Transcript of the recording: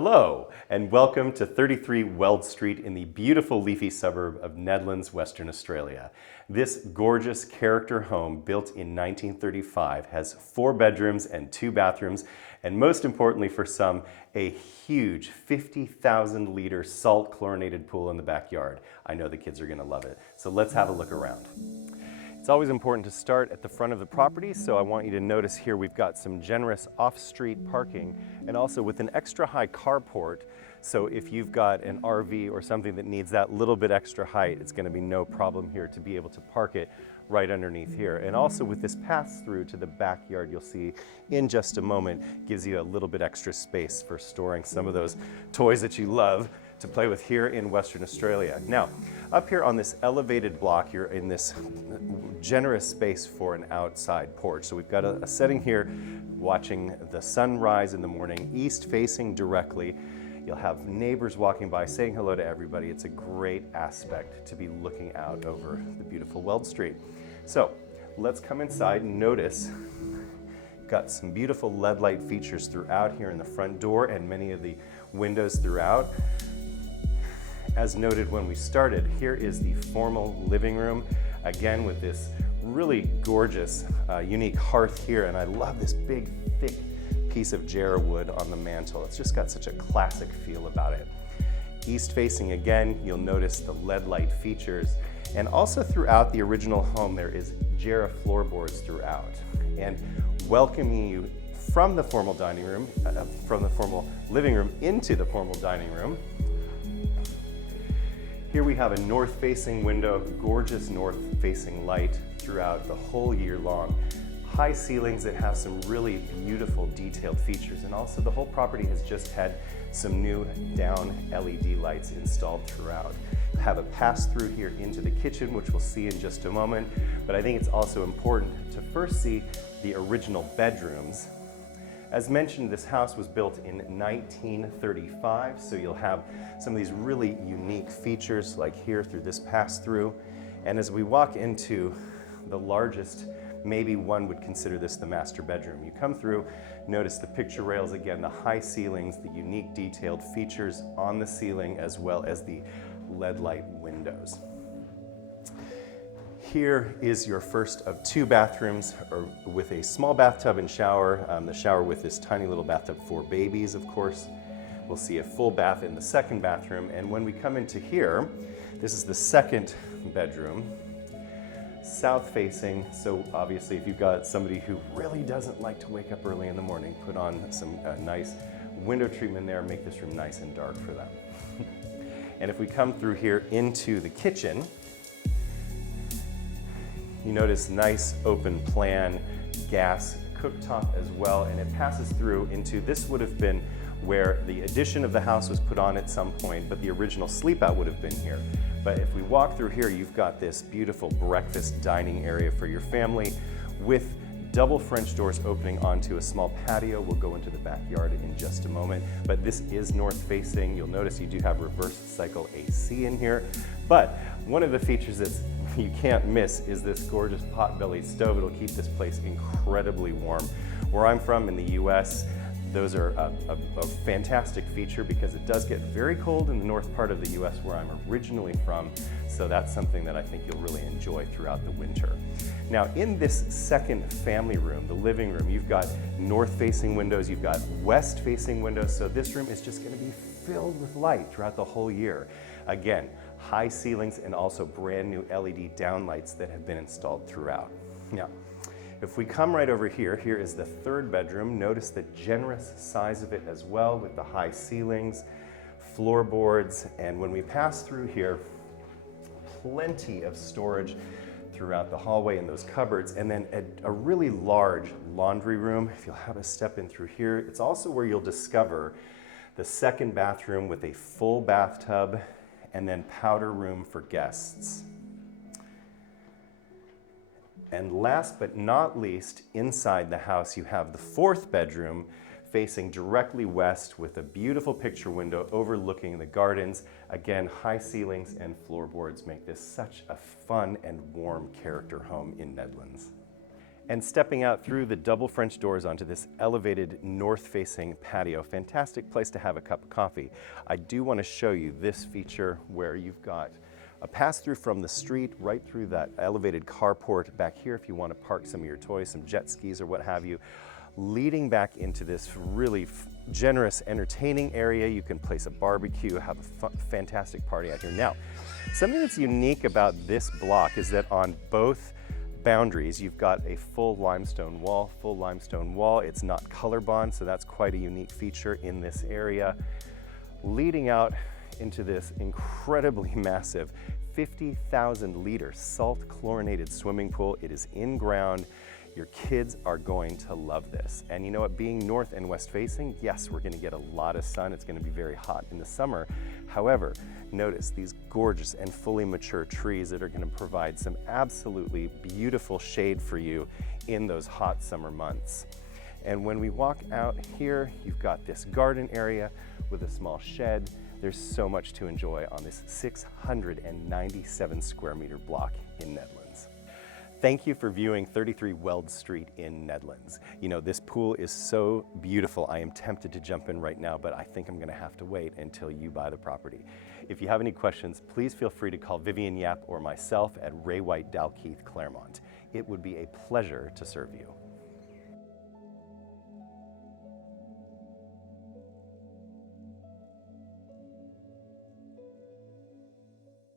Hello, and welcome to 33 Weld Street in the beautiful leafy suburb of Nedlands, Western Australia. This gorgeous character home, built in 1935, has 4 bedrooms and 2 bathrooms, and most importantly for some, a huge 50,000-liter salt-chlorinated pool in the backyard. I know the kids are going to love it, so let's have a look around. It's always important to start at the front of the property, so I want you to notice here we've got some generous off-street parking and also with an extra high carport, so if you've got an RV or something that needs that little bit extra height, it's going to be no problem here to be able to park it right underneath here. And also with this pass-through to the backyard, you'll see in just a moment, gives you a little bit extra space for storing some of those toys that you love to play with here in Western Australia. Now, up here on this elevated block, you're in this generous space for an outside porch. So we've got a setting here watching the sunrise in the morning, east facing directly. You'll have neighbors walking by saying hello to everybody. It's a great aspect to be looking out over the beautiful Weld Street. So let's come inside and notice got some beautiful LED light features throughout here in the front door and many of the windows throughout. As noted when we started, here is the formal living room, again with this really gorgeous, unique hearth here, and I love this big, thick piece of jarrah wood on the mantle. It's just got such a classic feel about it. East facing again, you'll notice the LED light features, and also throughout the original home there is jarrah floorboards throughout. And welcoming you from the formal dining room, from the formal living room into the formal dining room, here we have a north-facing window, gorgeous north-facing light throughout the whole year long. High ceilings that have some really beautiful detailed features, and also the whole property has just had some new down LED lights installed throughout. We have a pass-through here into the kitchen, which we'll see in just a moment, but I think it's also important to first see the original bedrooms. As mentioned, this house was built in 1935, so you'll have some of these really unique features like here through this pass-through. And as we walk into the largest, maybe one would consider this the master bedroom. You come through, notice the picture rails again, the high ceilings, the unique detailed features on the ceiling, as well as the LED light windows. Here is your first of 2 bathrooms with a small bathtub and shower. The shower with this tiny little bathtub for babies, of course. We'll see a full bath in the second bathroom. And when we come into here, this is the second bedroom, south facing. So obviously if you've got somebody who really doesn't like to wake up early in the morning, put on some nice window treatment there, make this room nice and dark for them. And if we come through here into the kitchen, you notice nice open plan gas cooktop as well, and it passes through into, this would have been where the addition of the house was put on at some point, but the original sleep out would have been here. But if we walk through here, you've got this beautiful breakfast dining area for your family with double French doors opening onto a small patio. We'll go into the backyard in just a moment, but this is north facing. You'll notice you do have reverse cycle AC in here, but one of the features that you can't miss is this gorgeous pot-bellied stove. It'll keep this place incredibly warm. Where I'm from in the US, those are a fantastic feature because it does get very cold in the north part of the US where I'm originally from, so that's something that I think you'll really enjoy throughout the winter. Now in this second family room, the living room, you've got north-facing windows, you've got west-facing windows, so this room is just going to be filled with light throughout the whole year. Again, high ceilings and also brand new LED downlights that have been installed throughout. Now, if we come right over here, here is the third bedroom. Notice the generous size of it as well with the high ceilings, floorboards, and when we pass through here, plenty of storage throughout the hallway and those cupboards, and then a really large laundry room. If you'll have a step in through here, it's also where you'll discover the second bathroom with a full bathtub and then powder room for guests. And last but not least, inside the house, you have the fourth bedroom facing directly west with a beautiful picture window overlooking the gardens. Again, high ceilings and floorboards make this such a fun and warm character home in Nedlands. And stepping out through the double French doors onto this elevated north-facing patio, fantastic place to have a cup of coffee. I do want to show you this feature where you've got a pass-through from the street right through that elevated carport back here if you want to park some of your toys, some jet skis or what have you, leading back into this really generous, entertaining area. You can place a barbecue, have a fantastic party out here. Now, something that's unique about this block is that on both boundaries, you've got a full limestone wall. It's not color bond, so that's quite a unique feature in this area. Leading out into this incredibly massive 50,000 liter salt-chlorinated swimming pool. It is in ground. Your kids are going to love this. And you know what, being north and west facing, yes, we're gonna get a lot of sun. It's gonna be very hot in the summer. However, notice these gorgeous and fully mature trees that are gonna provide some absolutely beautiful shade for you in those hot summer months. And when we walk out here, you've got this garden area with a small shed. There's so much to enjoy on this 697 square meter block in Nedlands. Thank you for viewing 33 Weld Street in Nedlands. You know, this pool is so beautiful. I am tempted to jump in right now, but I think I'm gonna have to wait until you buy the property. If you have any questions, please feel free to call Vivian Yap or myself at Ray White Dalkeith Claremont. It would be a pleasure to serve you.